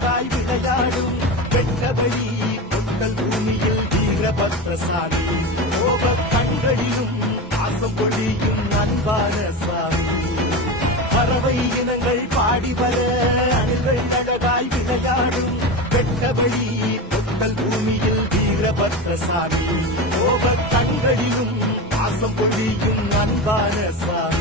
அழகாய் விளையாடும் வெட்டவழி பொட்டல் பூமியில் வீரபத்ரசாமி கோப கண்களிலும் பாசம் பொழியும் அன்பான சாமி பறவை இனங்கள் பாடி வர அணில்கள் அழகாய் விளையாடும் வெட்டவழி பொட்டல் பூமியில் வீரபத்ரசாமி கோப கண்களிலும் பாசம் பொழியும் அன்பான சாமி